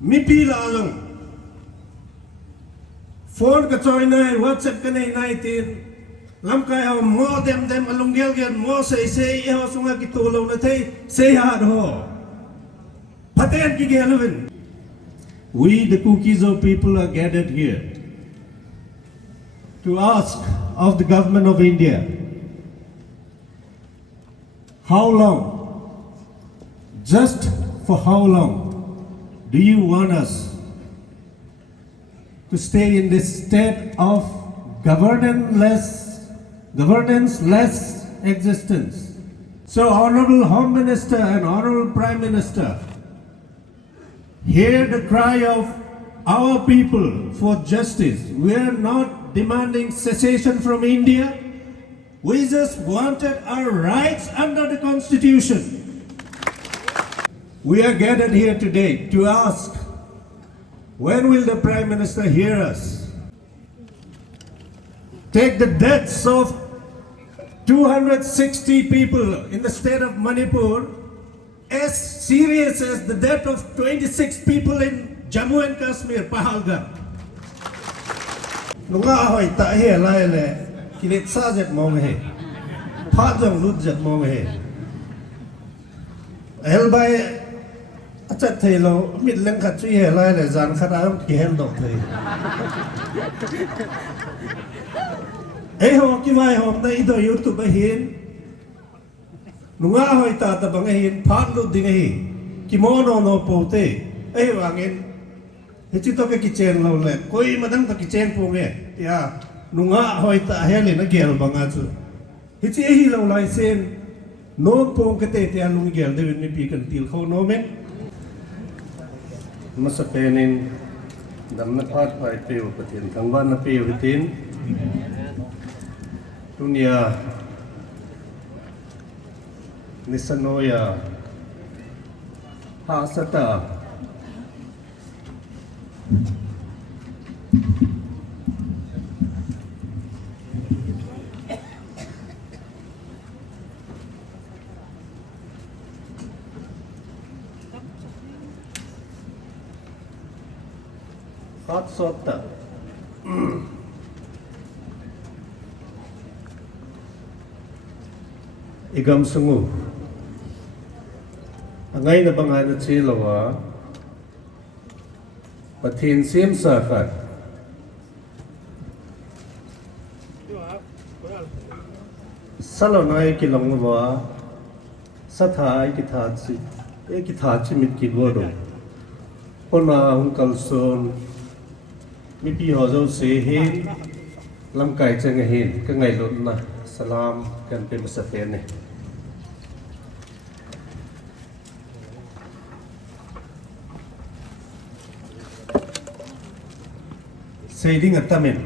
mi pi la long phone ka choi nai WhatsApp ka nei nai tin lam kai ho mo dem alung gel mo sei ho sunga ki to lo na thei sei ha ho phaten ki gelwen. We the KUKIZO people are gathered here to ask of the government of India, how long, just for how long do you want us to stay in this state of governance-less existence? So Honorable Home Minister and Honorable Prime Minister, hear the cry of our people for justice. We are not demanding cessation from India. We just wanted our rights under the Constitution. We are gathered here today to ask, when will the Prime Minister hear us? Take the deaths of 260 people in the state of Manipur as serious as the death of 26 people in Jammu and Kashmir, Pahalgam. Nungah hoitah he lai le kilit sa jet mong he, phat jong lut jet mong he. El bai achat thei lo mit leng khat chui he lai le zan khat am ki hen dok thei. Ho ki vai hom na idoi Itup ahin. Nungah hoitah tabang ahin, phat lutding ahin, kimono no pote, wangin, hechito ke kitchen lo le, koi madang ta kitchen punge, ya, nungah hoitah hele na gel bangazu. Hechi ahi lo lai sen, no pong kete te alung gel de ni pi kan til kho no men. Masapenin dam na phat pai pe patin tangwan na pe vitin. Dunia Nisanoya Hasata Hot Sota Igam Sungu ngay na bangan at silawa patin sim sakat salonai kilongwa sathai kithachi mit ki godo ona unkal son mi pi hozo se he lam kai chang hin ka ngai lot na salam kan pe masafen ne Saying at Tamin.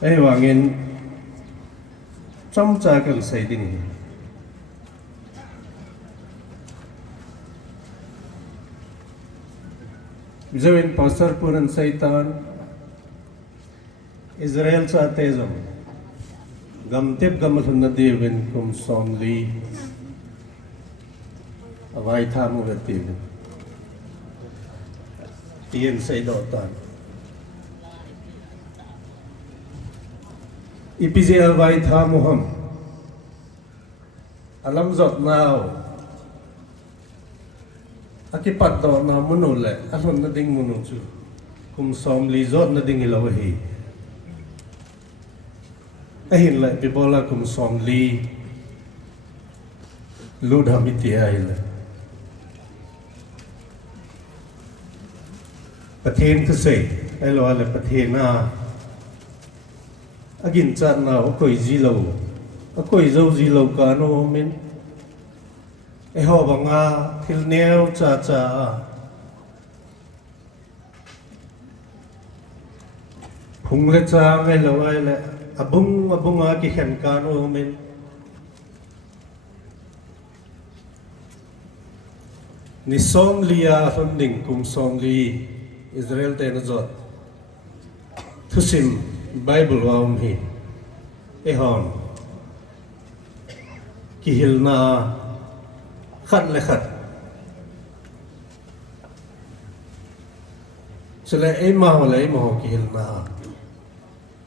Wangin Chom Chakal saying. Zawin Pastor Puran Saitan Israel sa Tezom Gamtip Gamatun na Devin kum Somli Avaitha Mugativ Ian Saidotan IPJ Avaitha Muham Alam Zot now Akipat do na munule alon na ding munuchu kum somli zot na ding ilawahi ahin la pibola kum somli ludha mitiaila paten to say elo ale patena agin chan na okoi zilo ka no men ho banga thil neo cha phung le cha ngai lo ai le abung a ki khen ka no men ni som lia funding kum som li Israel te na zot thusim Bible wa hi hon ki hilna khát le khát Sila ay mahalay mo kihil na.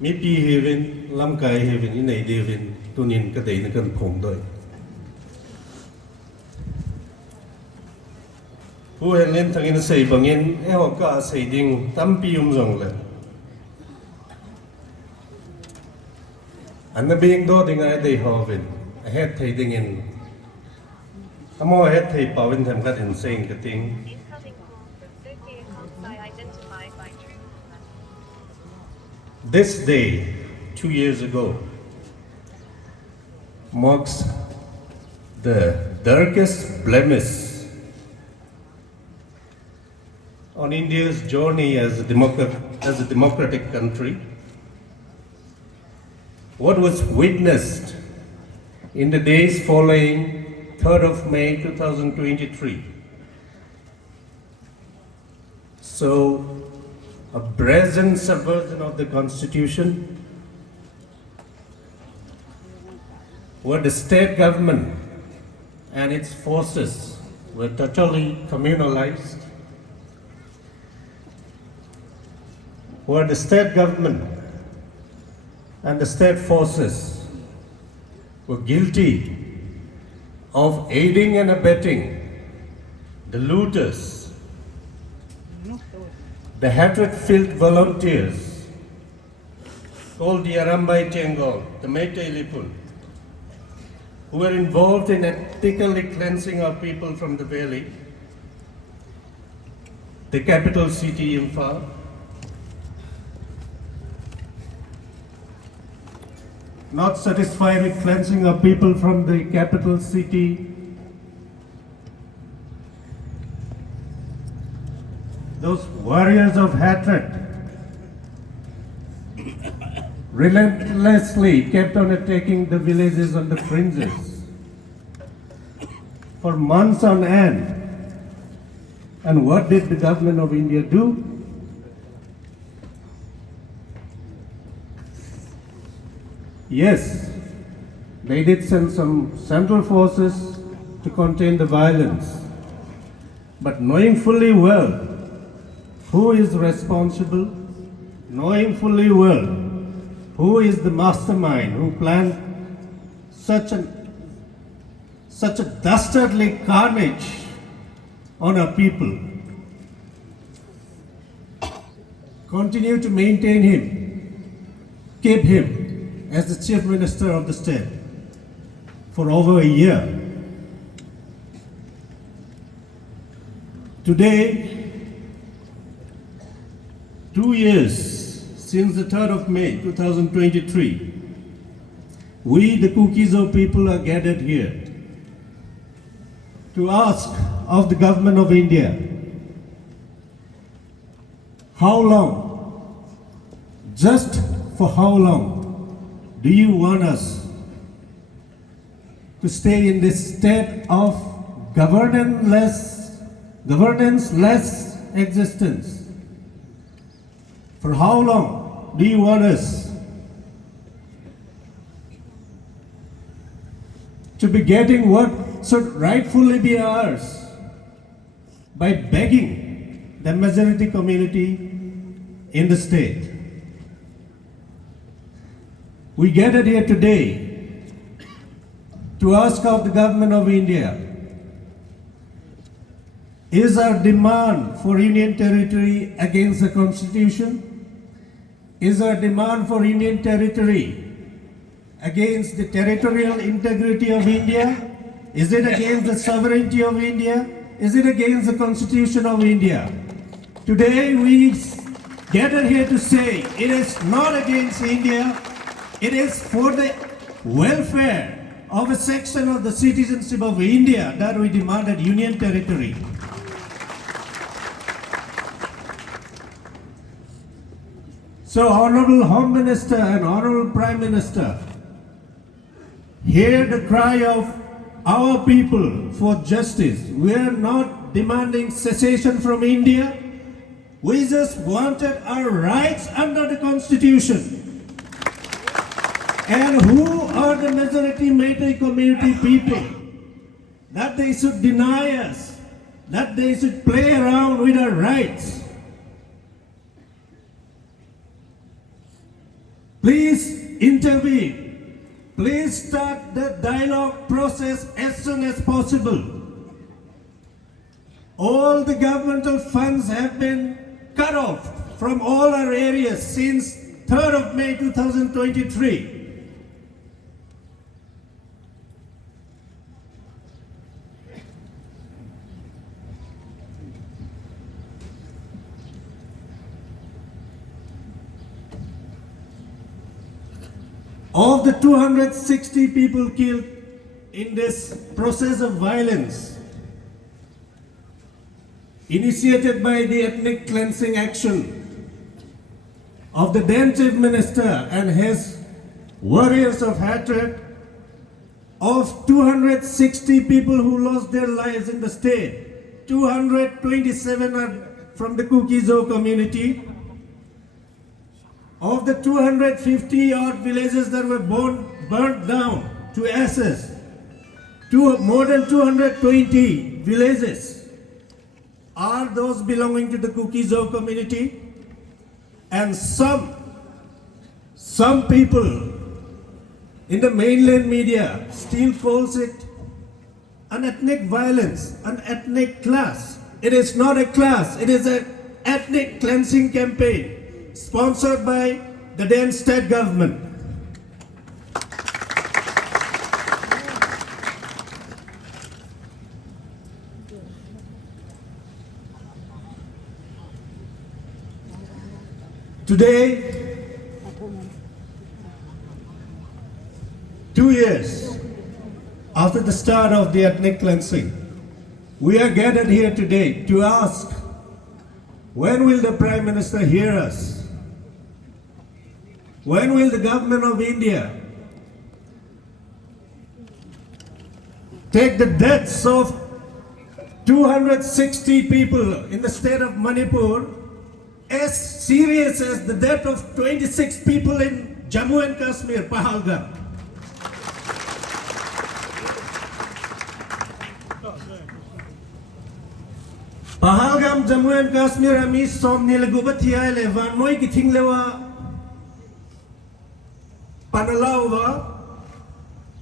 Mi pi heaven, lam kai heaven, inay heaven, tunin kaday na kan pong doy. Puhen len tangin sa ibangin, eho ka sa iding tampi zong le. An nabing do ding ay day hoven, ahead tay dingin. Amo ahead tay pawin tham kat insane kating. This day, 2 years ago, marks the darkest blemish on India's journey as a democratic country. What was witnessed in the days following 3rd of May 2023. So, a brazen subversion of the Constitution, where the state government and its forces were totally communalized, where the state government and the state forces were guilty of aiding and abetting the looters, the hatred-filled volunteers called the Arambai Tengol, the Meitei Lipun, who were involved in ethnically cleansing our people from the valley, the capital city Imphal, not satisfied with cleansing our people from the capital city, those warriors of hatred relentlessly kept on attacking the villages on the fringes for months on end. And what did the government of India do? Yes, they did send some central forces to contain the violence, but knowing fully well who is responsible, knowing fully well who is the mastermind who planned such a dastardly carnage on our people, continue to maintain him, keep him as the Chief Minister of the state for over a year. Today, 2 years since the 3rd of May 2023, we, the KUKIs people, are gathered here to ask of the government of India, how long, just for how long do you want us to stay in this state of governance-less existence? For how long do you want us to be getting what should rightfully be ours by begging the majority community in the state? We gathered here today to ask of the government of India, is our demand for Union territory against the Constitution? Is our demand for Union territory against the territorial integrity of India? Is it against the sovereignty of India? Is it against the Constitution of India? Today we gather here to say it is not against India. It is for the welfare of a section of the citizenship of India that we demanded Union territory. So, Honorable Home Minister and Honorable Prime Minister, hear the cry of our people for justice. We are not demanding cessation from India. We just wanted our rights under the Constitution. And who are the majority Meitei community people that they should deny us, that they should play around with our rights? Please intervene. Please start the dialogue process as soon as possible. All the governmental funds have been cut off from all our areas since 3rd of May 2023. Of the 260 people killed in this process of violence initiated by the ethnic cleansing action of the then Chief Minister and his warriors of hatred, of 260 people who lost their lives in the state, 227 are from the KUKI community. Of the 250 odd villages that were burnt down to ashes, more than 220 villages are those belonging to the KUKI community, and some people in the mainland media still calls it an ethnic violence, an ethnic class. It is not a class, it is an ethnic cleansing campaign sponsored by the then state government. Today, 2 years after the start of the ethnic cleansing, we are gathered here today to ask, when will the Prime Minister hear us? When will the government of India take the deaths of 260 people in the state of Manipur as serious as the death of 26 people in Jammu and Kashmir, Pahalgam? Pahalgam, Jammu and Kashmir, ami som nilagubathia levan moi kiting lewa panalawa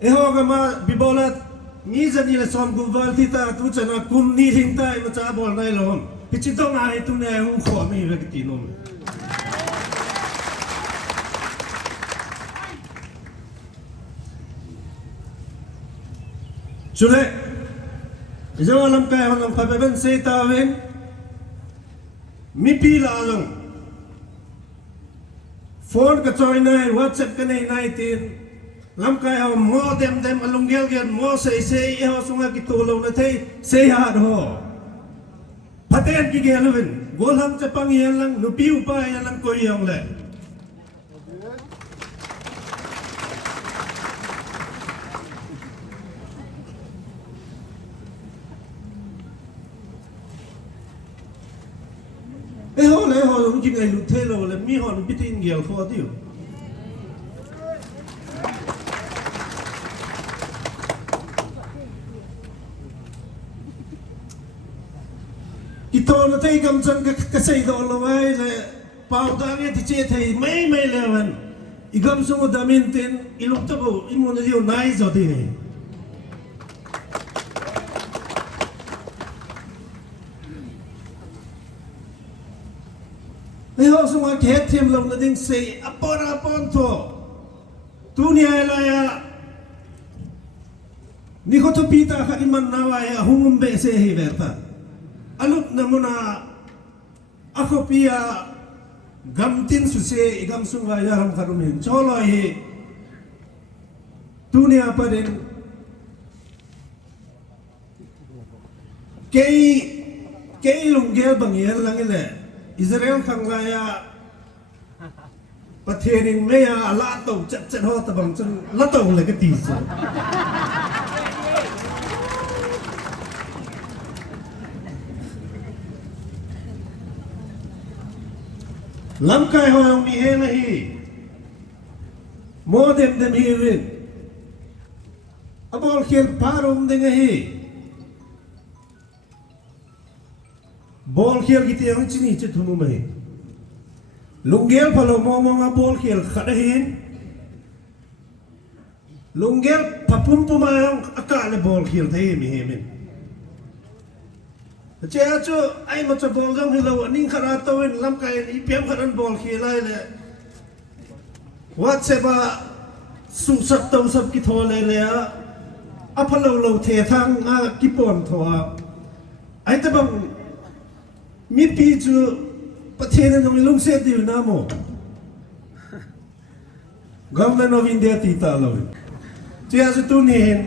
ehogama bibolat ni janila som gubal tita tu chana kum ni thingta macha bol nai lom pichitong ai tu ne hu khomi vektinom chule ijawalam kai honam phaben se tawen mi pi la long phone ka choi nai WhatsApp ka nei nai tin lam kai ho mo dem alungel gen mo sei ho sunga ki tolo na thei sei ha ho phaten ki gelwen golam chapang yan lang nupi upa yan lang koi yong le ho le ho lung jing ai lu the lo le mi ho nu pitin gel kho tiu ito na tay kam chan ka sei do lo wai le pau da nge ti che thei mai le wan igam sung da min tin iluk ta bo imun dio nai zo ti ne Leho sunga ke thiam long na ding sei apon to dunia la ya ni ko to pita ka iman nawa ya hungum be se hi verta alup namuna ako pia gamtin su se igam sunga yaram karum hin cholo hi dunia pa din kei lunggel bangel lang ile Israel kanglaya pathenin meya ala to chat ho tabang chen la to le ka ti so lam kai ho yong mi he na hi mo dem hi win abol khel parum de hi bol khel ki te ang chini che thumu mai ลุงเกลพะโลมองมาบอลเขียนขัดหินลุงเกลพับปุ่มปุ่มมาอากาศเลยบอลเขียนเท่มีเฮมินเจ้าจูไอ้มาจะบอลยังให้เรานิ่งขนาดตัวเองลำไก่อีเปียมขนาดบอลเขียนไรเลยวัดเสบะสุสัตว์ตัวสับกิโทเลยเลยอะอพะเราเททางกิปอนทัวไอ้แต่บางมีปีจูประเทศนั้นมีลุงเสด็จอยู่นะโม Government of India ตีตาเราเจ้าจะตุนเห็น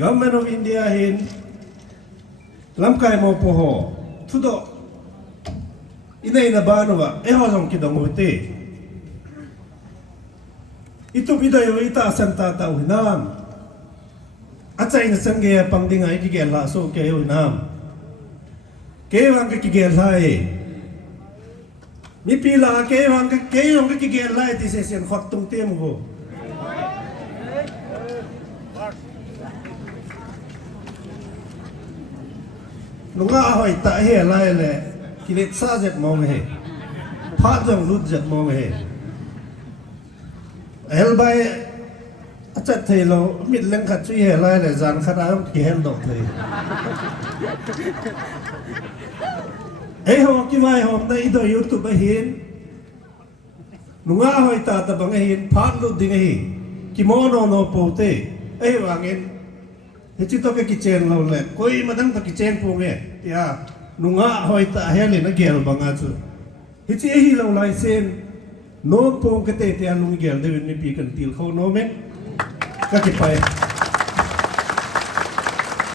Government of India เห็นลำไก่โมโพโฮทุดอินในบ้านว่าเอฮาจงคิดงเตอิตุปิดายวิตาสันตาตาอุนามอาจารย์สังเกตปังดิ่งไอ้กิเกลลาโซเกอุนามเกวังกิเกลไลมีปีลาเกวังกิเกลไลที่เสียนขดตรงเตียมโวลุงอาหอยตาเฮไลเลยกิเลสซาเจ็ดมองเฮพาจงลุดเจ็ดมองเฮเอลใบอาจารย์เทโลมิดเล่งขัดช่วยเฮไลเลยจานขนาดกี่เฮลดอกเลยเอ้ยหอกี่วันหอมในอิดอยยูทูบเห็นNungah hoitah tabang ahin phat lutding ahin kimono no pote ai wangin hechito ke kitchen lo le koi madang ta kitchen po me ya Nungah hoitah hele na gel banga chu hechi ahi lo lai sen no pong ke te te lung gel de ni pi kan til kho no men ka ki pai